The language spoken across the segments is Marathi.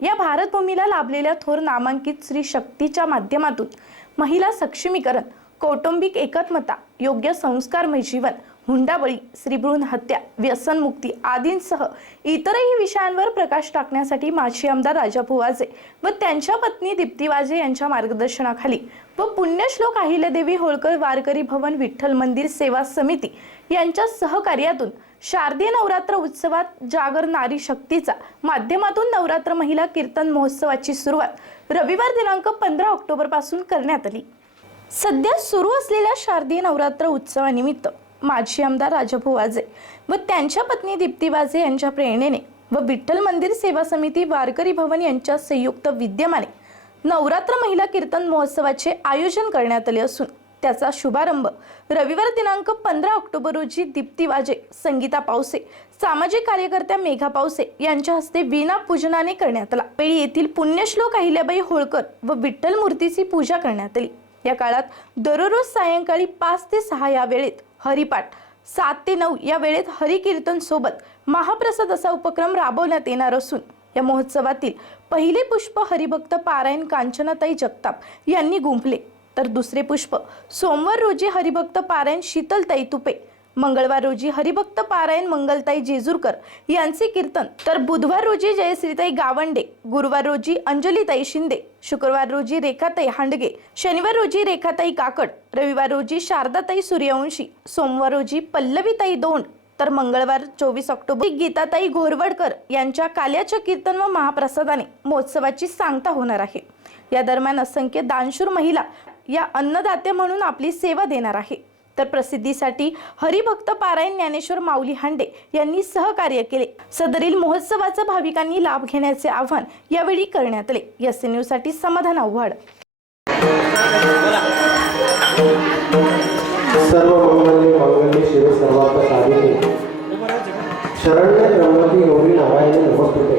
या भारतभूमीला लाभलेल्या थोर नामांकित स्त्री शक्तीच्या माध्यमातून महिला सक्षमीकरण कौटुंबिक एकत्मता योग्य संस्कारमय जीवन हुंडाबळी स्त्रीभ्रूण हत्या व्यसनमुक्ती आदींसह इतरही विषयांवर प्रकाश टाकण्यासाठी माजी आमदार राजाभाऊ वाजे व त्यांच्या पत्नी दीप्ती वाजे यांच्या मार्गदर्शनाखाली व पुण्यश्लोक अहिल्यादेवी होळकर वारकरी भवन विठ्ठल मंदिर सेवा समिती यांच्या सहकार्यातून शारदीय नवरात्र उत्सवात जागर नारी शक्तीचा. माध्यमातून नवरात्र महिला कीर्तन महोत्सवाची सुरुवात रविवार दिनांक पंधरा ऑक्टोबरपासून करण्यात आली. सध्या सुरू असलेल्या शारदीय नवरात्र उत्सवानिमित्त माजी आमदार राजाभाऊ वाजे व त्यांच्या पत्नी दीप्ती वाजे यांच्या प्रेरणेने व विठ्ठल मंदिर सेवा समिती वारकरी भवन यांच्या संयुक्त विद्यमाने नवरात्र महिला कीर्तन महोत्सवाचे आयोजन करण्यात आले असून त्याचा शुभारंभ. रविवार दिनांक पंधरा ऑक्टोबर रोजी दीप्ती वाजे संगीता पावसे सामाजिक कार्यकर्त्या मेघा पावसे यांच्या हस्ते वीणा पूजनाने करण्यात आला. वेळी येथील पुण्यश्लोक अहिल्याबाई होळकर व विठ्ठल मूर्तीची पूजा करण्यात आली. या काळात दररोज सायंकाळी पाच ते सहा या वेळेत हरिपाठ सात ते नऊ या वेळेत हरिकीर्तन सोबत महाप्रसाद असा उपक्रम राबवण्यात येणार असून या महोत्सवातील पहिले पुष्प हरिभक्त पारायण कांचनाताई जगताप यांनी गुंफले. तर दुसरे पुष्प. सोमवार रोजी हरिभक्त पारायण शीतलताई तुपे. मंगळवार रोजी हरिभक्त पारायण मंगलताई जेजूरकर यांचे कीर्तन. तर बुधवार रोजी जयश्रीताई गावंडे. गुरुवार रोजी अंजलीताई शिंदे. शुक्रवार रोजी रेखाताई हांडगे. शनिवार रोजी रेखाताई काकड. रविवार रोजी शारदाताई सूर्यवंशी. सोमवार रोजी पल्लवीताई दोंड तर मंगळवार चोवीस ऑक्टोबर गीताताई घोरवडकर यांच्या काल्याच्या कीर्तन व महाप्रसादाने महोत्सवाची सांगता होणार आहे. या दरम्यान असंख्य दानशूर महिला या अन्नदाते म्हणून आपली सेवा देणार आहे. तर प्रसिद्धीसाठी हरिभक्त पारायण ज्ञानेश्वर माऊली हांडे यांनी सहकार्य केले. सदरील महोत्सवाचा भाविकांनी लाभ घेण्याचे आवाहन यावेळी करण्यात आले. एस न्यूजसाठी समाधान आव्हाड. सर्व मंगल्य मंगल्य शिव सर्वात साधिके शरण्य त्र्यंबकी गौरी नारायणी नमस्कृते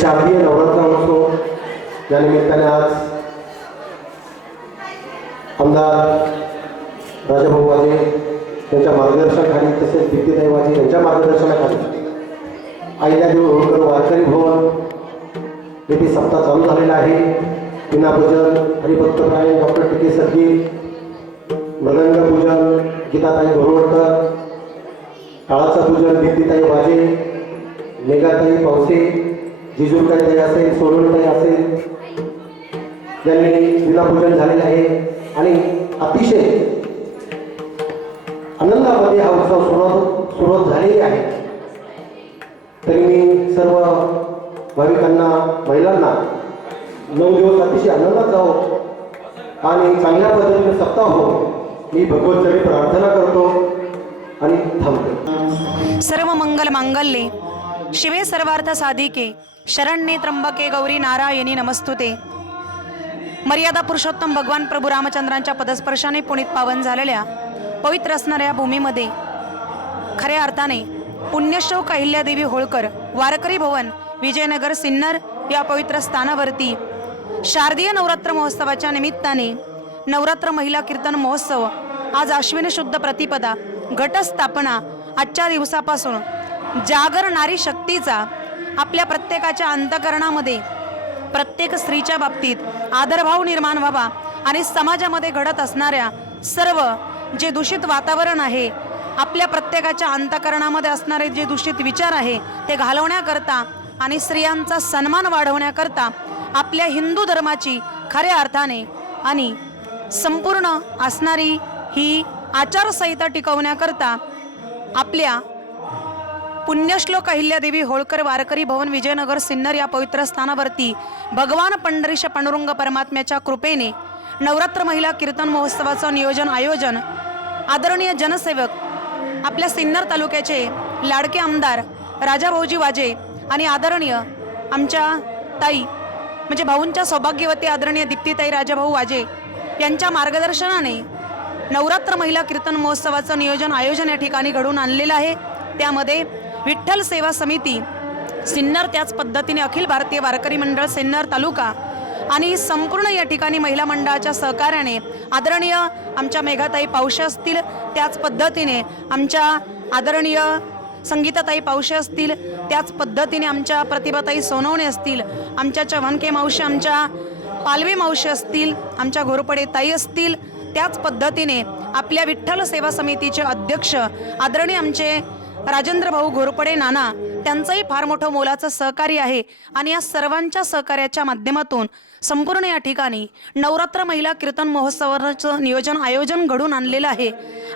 शारदीय या निमित्ताने आज आमदार राजाभाऊ वाजे यांच्या मार्गदर्शनाखाली तसेच दीप्तीताई वाजे यांच्या मार्गदर्शनाखाली अहिल्यादेवी होळकर वारकरी भवन येथे सप्ताह चालू झालेला आहे. विना पूजन हरिभक्त डॉक्टर टी के सखी मृदंग पूजन गीताताई गोरवडकर काळाचं पूजन दीप्तीताई वाजे मेघाताई पावसे जिजूरताई असेल सोनताई असेल यांनी विनापूजन झालेलं आहे. आणि अतिशय आनंदामध्ये हा उत्सव सुरुवात सुरुवात झालेली आहे. तरी मी सर्व भाविकांना महिलांना नऊ दिवस अतिशय आनंदात जाओ आणि चांगल्या पद्धतीने सप्ताह हो मी भगवतचरणी प्रार्थना करतो आणि थांबतो. सर्व मंगल मांगल्ये. शिवे सर्वार्थ साधिके. शरण्ये त्र्यंबके गौरी नारायणी नमस्तुते. मर्यादा पुरुषोत्तम भगवान प्रभू रामचंद्रांच्या पदस्पर्शाने पुणित पावन झालेल्या पवित्र असणाऱ्या भूमीमध्ये खऱ्या अर्थाने पुण्यश्लोक अहिल्यादेवी होळकर वारकरी भवन विजयनगर सिन्नर या पवित्र स्थानावरती शारदीय नवरात्र महोत्सवाच्या निमित्ताने नवरात्र महिला कीर्तन महोत्सव आज अश्विन शुद्ध प्रतिपदा घटस्थापना आजच्या दिवसापासून जागर नारी शक्तीचा आपल्या प्रत्येकाच्या अंतकरणामध्ये प्रत्येक स्त्रीच्या बाबतीत आदरभाव निर्माण व्हावा आणि समाजामध्ये घडत असणाऱ्या सर्व जे दूषित वातावरण आहे आपल्या प्रत्येकाच्या अंतकरणामध्ये असणारे जे दूषित विचार आहे ते घालवण्याकरता आणि स्त्रियांचा सन्मान वाढवण्याकरता आपल्या हिंदू धर्माची खऱ्या अर्थाने आणि संपूर्ण असणारी ही आचारसंहिता टिकवण्याकरता आपल्या पुण्यश्लोक अहिल्यादेवी होळकर वारकरी भवन विजयनगर सिन्नर या पवित्र स्थानावरती भगवान पंढरीश पांडुरंग परमात्म्याच्या कृपेने नवरात्र महिला कीर्तन महोत्सवाचं नियोजन आयोजन. आदरणीय जनसेवक आपल्या सिन्नर तालुक्याचे लाडके आमदार राजाभाऊजी वाजे आणि आदरणीय आमच्या ताई म्हणजे भाऊंच्या सौभाग्यवती आदरणीय दीप्तीताई राजाभाऊ वाजे यांच्या मार्गदर्शनाने नवरात्र महिला कीर्तन महोत्सवाचं नियोजन आयोजन या ठिकाणी घडून आणलेलं आहे. त्यामध्ये विठ्ठल सेवा समिती सिन्नर त्याच पद्धतीने अखिल भारतीय वारकरी मंडळ सिन्नर तालुका आणि संपूर्ण या ठिकाणी महिला मंडळाच्या सहकार्याने आदरणीय आमच्या मेघाताई पावशे असतील त्याच पद्धतीने आमच्या आदरणीय संगीताताई पावशे असतील त्याच पद्धतीने आमच्या प्रतिभाताई सोनवणे असतील आमच्या चव्हाणके मावशी आमच्या पालवे मावशी असतील आमच्या घोरपडे ताई असतील त्याच पद्धतीने आपल्या विठ्ठल सेवा समितीचे अध्यक्ष आदरणीय आमचे राजेंद्र भाऊ घोरपडे नाना त्यांचंही फार मोठं मोलाचं सहकार्य आहे आणि या सर्वांच्या सहकार्याच्या माध्यमातून संपूर्ण या ठिकाणी नवरात्र महिला कीर्तन महोत्सवाचं नियोजन आयोजन घडून आणलेलं आहे.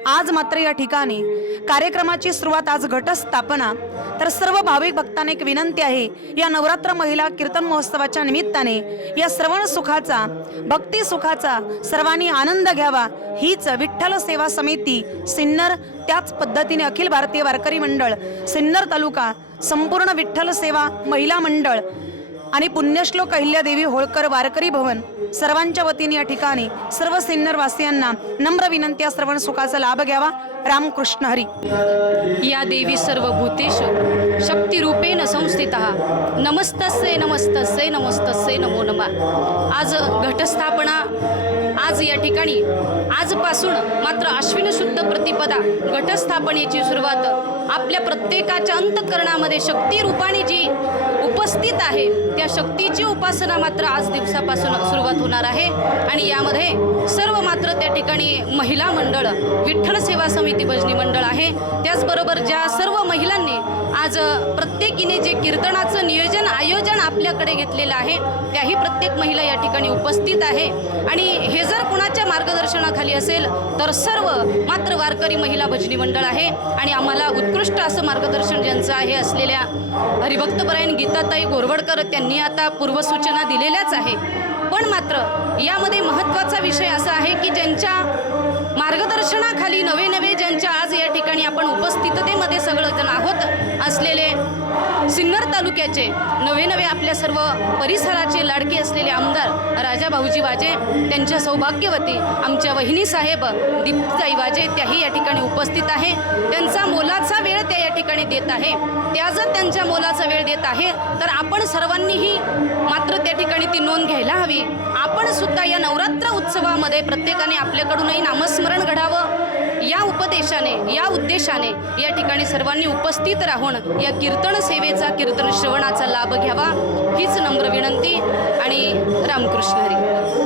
आज मात्र या ठिकाणी कार्यक्रमाची सुरुवात आज घटस्थापना. तर सर्व भाविक भक्तांना एक विनंती आहे या नवरात्र महिला कीर्तन महोत्सवाच्या निमित्ताने या श्रवण सुखाचा भक्ती सुखाचा सर्वांनी आनंद घ्यावा. हीच विठ्ठल सेवा समिती सिन्नर त्याच पद्धतीने अखिल भारतीय वारकरी मंडळ सिन्नर तालुका संपूर्ण विठ्ठल सेवा महिला मंडळ आणि पुण्यश्लोक अहिल्यादेवी होळकर वारकरी भवन सर्वांच्या वतीने या ठिकाणी सर्व सिन्नर वासियांना नम्र विनंती या श्रवण सुखाचा लाभ घ्यावा. रामकृष्ण हरी. या देवी सर्व भूतेषु शक्तिरूपेण संस्थितः. नमस्तस्ये नमस्तस्ये नमस्तस्ये नमो नमः. आज घटस्थापना आज या ठिकाणी आजपासून मात्र अश्विन शुद्ध प्रतिपदा घटस्थापनेची सुरुवात आपल्या प्रत्येकाच्या अंतकरणामध्ये शक्ती रूपाने जी उपस्थित आहे त्या शक्तीची उपासना मात्र आज दिवसापासून सुरुवात होणार आहे. आणि यामध्ये सर्व मात्र त्या ठिकाणी महिला मंडळ विठ्ठल सेवा समिती भजनी मंडळ आहे. त्याचबरोबर ज्या सर्व महिलांनी आज प्रत्येकीने जे कीर्तनाचं नियोजन आयोजन आपल्याकडे घेतलेलं आहे त्याही प्रत्येक महिला या ठिकाणी उपस्थित आहे. आणि हे जर कुणाच्या मार्गदर्शनाखाली असेल तर सर्व मात्र वारकरी महिला भजनी मंडळ आहे. आणि आम्हाला उत्कृष्ट असं मार्गदर्शन ज्यांचं आहे असलेल्या हरिभक्तपरायण गीताताई गोरवडकर त्यांनी आता पूर्वसूचना दिलेल्याच आहे. पण मात्र यामध्ये महत्त्वाचा विषय असा आहे की ज्यांच्या मार्गदर्शनाखाली नवे नवे ज्यांच्या आज या ठिकाणी आपण उपस्थिततेमध्ये सगळं जण आहोत असलेले सिन्नर तालुक्याचे आपल्या सर्व परिसराचे लाडके असलेले आमदार राजा भाऊजी वाजे त्यांच्या सौभाग्यवती आमच्या वहिनी साहेब दीप्ताई वाजे त्याही या ठिकाणी उपस्थित आहे. त्यांचा मोलाचा वेळ त्या या ठिकाणी देत आहे. त्या जर त्यांच्या मोलाचा वेळ देत आहे तर आपण सर्वांनीही मात्र त्या ठिकाणी ती नोंद घ्यायला हवी. आपण सुद्धा या नवरात्र उत्सवामध्ये प्रत्येकाने आपल्याकडूनही नामस्मरण घडावं. या उपदेशाने या उद्देशाने या ठिकाणी सर्वांनी उपस्थित राहून या कीर्तन सेवेचा कीर्तन श्रवणाचा लाभ घ्यावा हीच नम्र विनंती. आणि रामकृष्ण हरी.